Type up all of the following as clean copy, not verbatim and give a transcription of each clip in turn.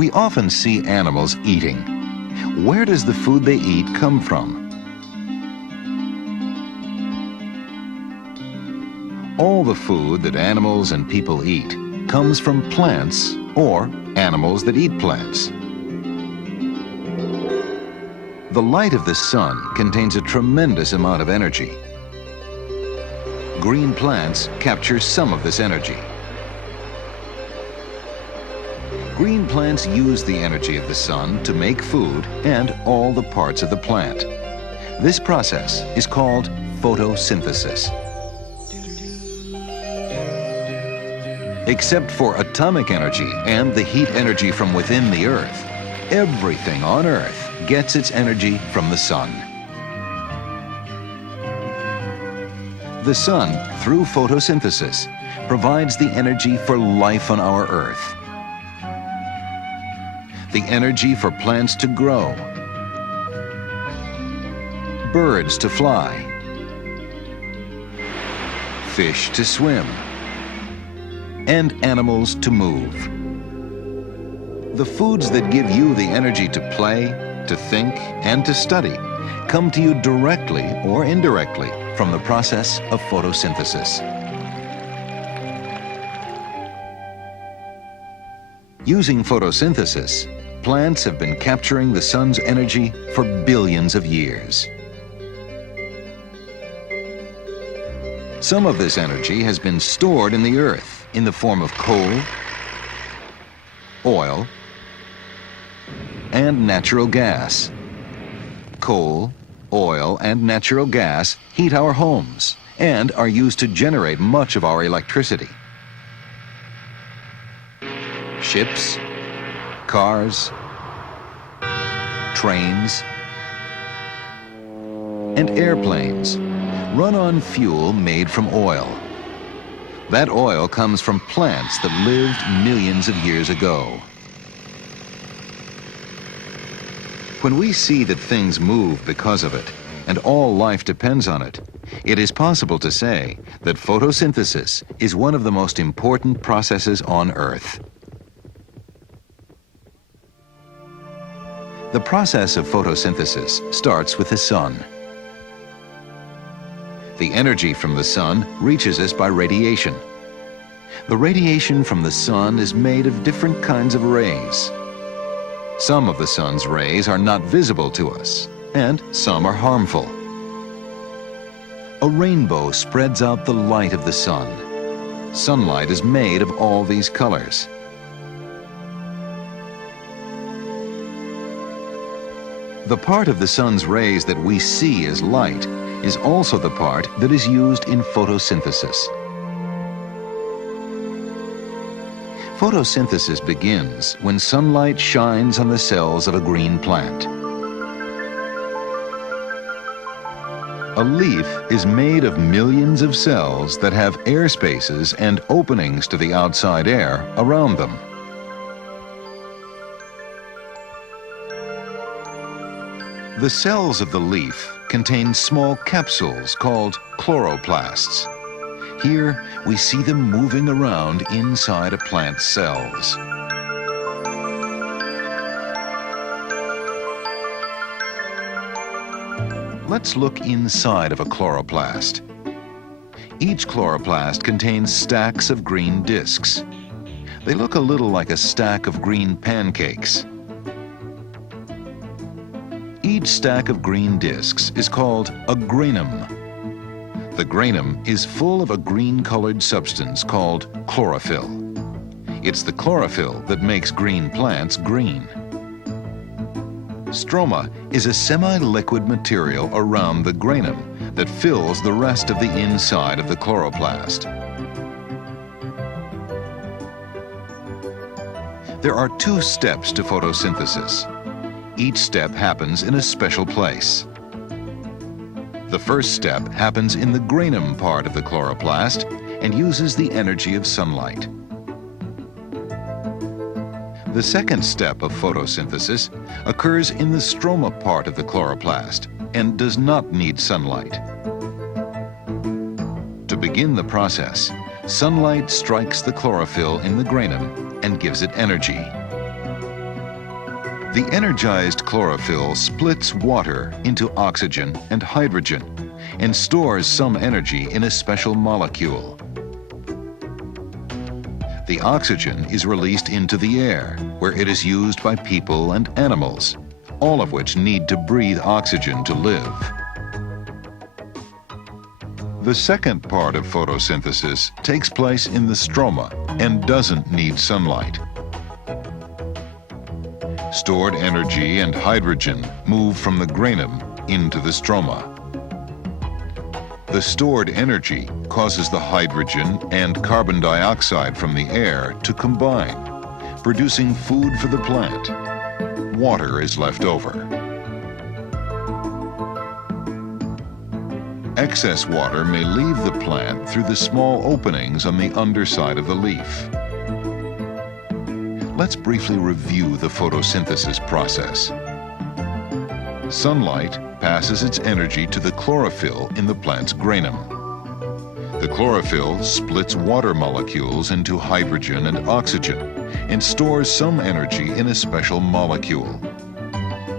We often see animals eating. Where does the food they eat come from? All the food that animals and people eat comes from plants or animals that eat plants. The light of the sun contains a tremendous amount of energy. Green plants capture some of this energy. Green plants use the energy of the sun to make food and all the parts of the plant. This process is called photosynthesis. Except for atomic energy and the heat energy from within the Earth, everything on Earth gets its energy from the sun. The sun, through photosynthesis, provides the energy for life on our Earth. The energy for plants to grow, birds to fly, fish to swim, and animals to move. The foods that give you the energy to play, to think, and to study come to you directly or indirectly from the process of photosynthesis. Using photosynthesis, plants have been capturing the sun's energy for billions of years. Some of this energy has been stored in the earth in the form of coal, oil, and natural gas. Coal, oil, and natural gas heat our homes and are used to generate much of our electricity. Ships, cars, trains, and airplanes run on fuel made from oil. That oil comes from plants that lived millions of years ago. When we see that things move because of it, and all life depends on it, it is possible to say that photosynthesis is one of the most important processes on Earth. The process of photosynthesis starts with the sun. The energy from the sun reaches us by radiation. The radiation from the sun is made of different kinds of rays. Some of the sun's rays are not visible to us, and some are harmful. A rainbow spreads out the light of the sun. Sunlight is made of all these colors. The part of the sun's rays that we see as light is also the part that is used in photosynthesis. Photosynthesis begins when sunlight shines on the cells of a green plant. A leaf is made of millions of cells that have air spaces and openings to the outside air around them. The cells of the leaf contain small capsules called chloroplasts. Here, we see them moving around inside a plant's cells. Let's look inside of a chloroplast. Each chloroplast contains stacks of green discs. They look a little like a stack of green pancakes. Each stack of green discs is called a granum. The granum is full of a green-colored substance called chlorophyll. It's the chlorophyll that makes green plants green. Stroma is a semi-liquid material around the granum that fills the rest of the inside of the chloroplast. There are two steps to photosynthesis. Each step happens in a special place. The first step happens in the granum part of the chloroplast and uses the energy of sunlight. The second step of photosynthesis occurs in the stroma part of the chloroplast and does not need sunlight. To begin the process, sunlight strikes the chlorophyll in the granum and gives it energy. The energized chlorophyll splits water into oxygen and hydrogen and stores some energy in a special molecule. The oxygen is released into the air, where it is used by people and animals, all of which need to breathe oxygen to live. The second part of photosynthesis takes place in the stroma and doesn't need sunlight. Stored energy and hydrogen move from the granum into the stroma. The stored energy causes the hydrogen and carbon dioxide from the air to combine, producing food for the plant. Water is left over. Excess water may leave the plant through the small openings on the underside of the leaf. Let's briefly review the photosynthesis process. Sunlight passes its energy to the chlorophyll in the plant's granum. The chlorophyll splits water molecules into hydrogen and oxygen and stores some energy in a special molecule.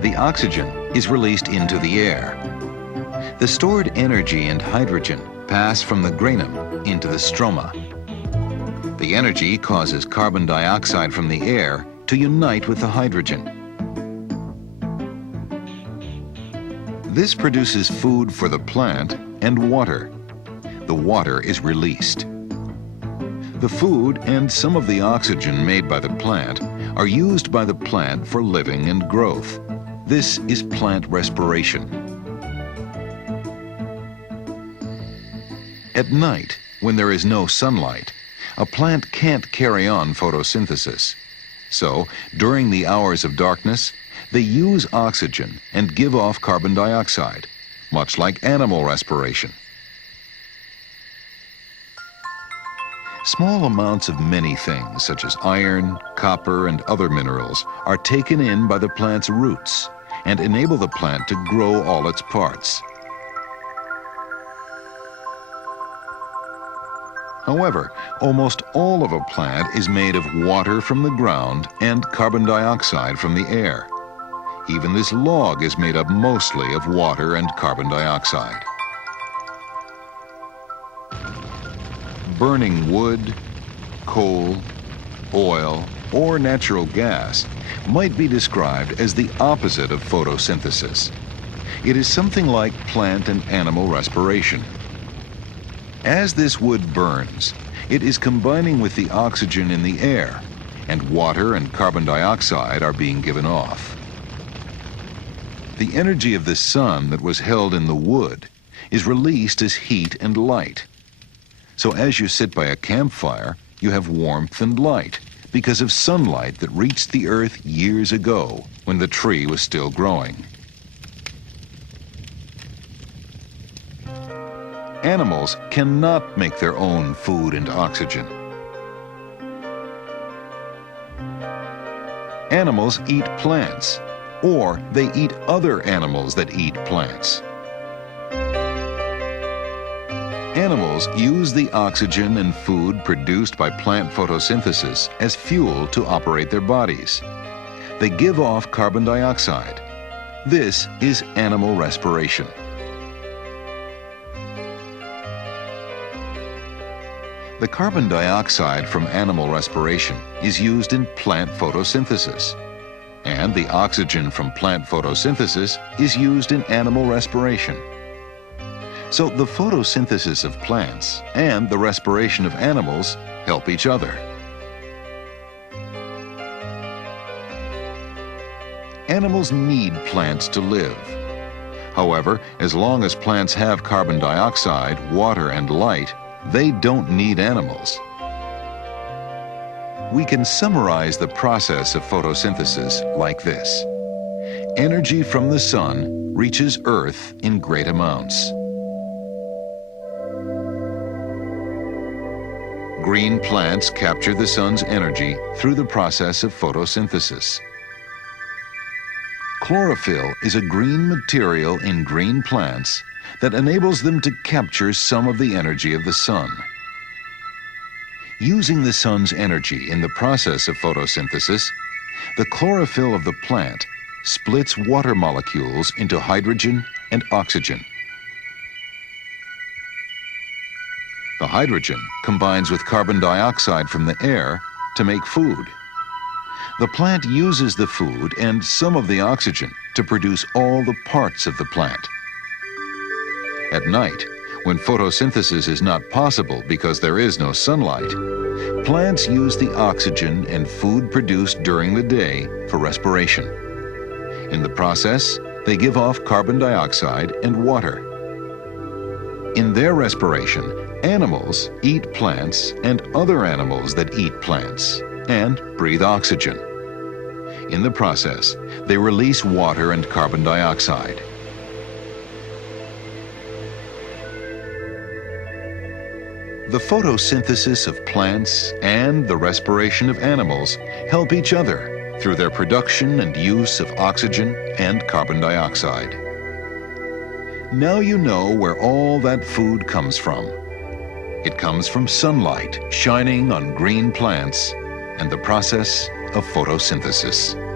The oxygen is released into the air. The stored energy and hydrogen pass from the granum into the stroma. The energy causes carbon dioxide from the air to unite with the hydrogen. This produces food for the plant and water. The water is released. The food and some of the oxygen made by the plant are used by the plant for living and growth. This is plant respiration. At night, when there is no sunlight, a plant can't carry on photosynthesis. So, during the hours of darkness, they use oxygen and give off carbon dioxide, much like animal respiration. Small amounts of many things, such as iron, copper, and other minerals, are taken in by the plant's roots and enable the plant to grow all its parts. However, almost all of a plant is made of water from the ground and carbon dioxide from the air. Even this log is made up mostly of water and carbon dioxide. Burning wood, coal, oil, or natural gas might be described as the opposite of photosynthesis. It is something like plant and animal respiration. As this wood burns, it is combining with the oxygen in the air, and water and carbon dioxide are being given off. The energy of the sun that was held in the wood is released as heat and light. So as you sit by a campfire, you have warmth and light because of sunlight that reached the earth years ago when the tree was still growing. Animals cannot make their own food and oxygen. Animals eat plants, or they eat other animals that eat plants. Animals use the oxygen and food produced by plant photosynthesis as fuel to operate their bodies. They give off carbon dioxide. This is animal respiration. The carbon dioxide from animal respiration is used in plant photosynthesis, and the oxygen from plant photosynthesis is used in animal respiration. So the photosynthesis of plants and the respiration of animals help each other. Animals need plants to live. However, as long as plants have carbon dioxide, water, and light, they don't need animals. We can summarize the process of photosynthesis like this. Energy from the sun reaches Earth in great amounts. Green plants capture the sun's energy through the process of photosynthesis. Chlorophyll is a green material in green plants that enables them to capture some of the energy of the sun. Using the sun's energy in the process of photosynthesis, The chlorophyll of the plant splits water molecules into hydrogen and oxygen. The hydrogen combines with carbon dioxide from the air to make food. The plant uses the food and some of the oxygen to produce all the parts of the plant. At night, when photosynthesis is not possible because there is no sunlight, plants use the oxygen and food produced during the day for respiration. In the process, they give off carbon dioxide and water. In their respiration, animals eat plants and other animals that eat plants and breathe oxygen. In the process, they release water and carbon dioxide. The photosynthesis of plants and the respiration of animals help each other through their production and use of oxygen and carbon dioxide. Now you know where all that food comes from. It comes from sunlight shining on green plants and the process of photosynthesis.